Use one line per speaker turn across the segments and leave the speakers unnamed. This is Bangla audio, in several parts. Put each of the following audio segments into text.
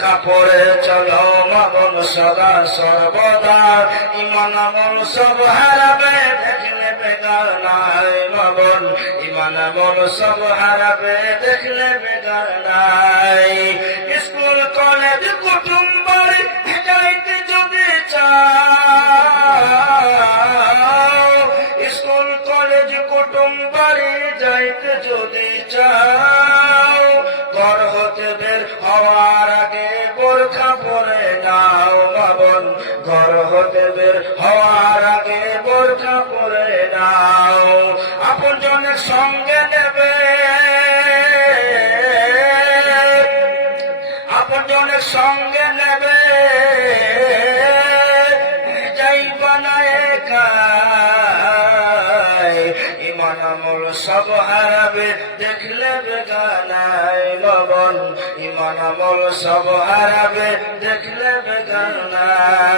কাপড়ে চলো মগন সদা সর্বদা। ইমান আমল সব হারাবে, দেখলে বেগার নাই মগন ইমান আমল সব হারাবে, দেখলে বেগার নাই। স্কুল, কলেজ, কুটুম বাড়ি যাইতে যদি চাও, স্কুল, কলেজ, কুটুম বাড়ি যাইতে যদি চাও হওয়ার আগে বোরখা পরে নাও আপন জনের সঙ্গে নেবে। আপন জনের সঙ্গে নেবে। যাইবা না একাই ইমান আমল সব হারাবে দেখলে বেগানাই লবণ। ইমান আমল সব হারাবে দেখলে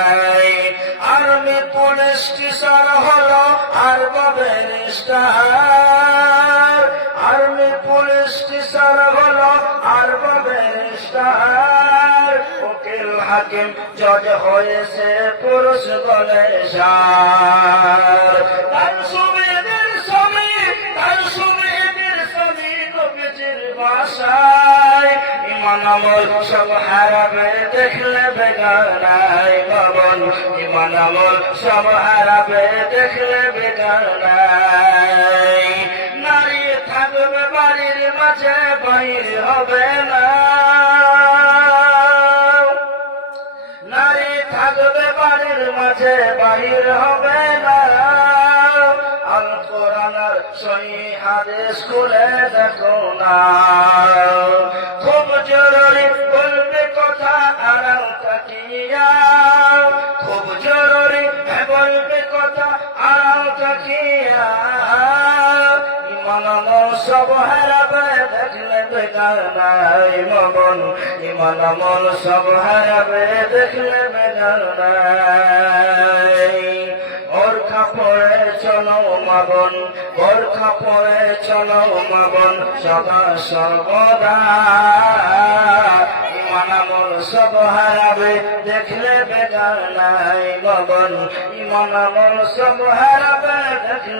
আর্মি পুলিশ টিচার হলো আর barrister star. Army police teacher হলো আর ব্যারিস্টার স্টার। উকিল হাকিম জজ হয়েছে পুরুষ বলে সার আমল সব দেখলে বেগানাই বাবন ইমান আমল সব হারাবে দেখলে বেগানাই নারী থাকবে বাড়ির মাঝে, বাইর হবে না। নারী থাকবে বাড়ির মাঝে বাহির হবে না। সই হাদিস খুলে দেখো না। খুব জরুরি বলবে কথা আরাম তাকিয়া খুব জরুরি বলবে কথা আরাম তাকিয়া ইমান সব হারাবে, দেখলে বেকার নাই মগন ইমান আমল সব হারাবে, দেখলে বেকার নাই। মাগন ওর পরে চলো মাগন, সদা সর্বদা। সব হারাবে, দেখলে বেকার নাই মগন ইমন সব হারাবে, দেখলে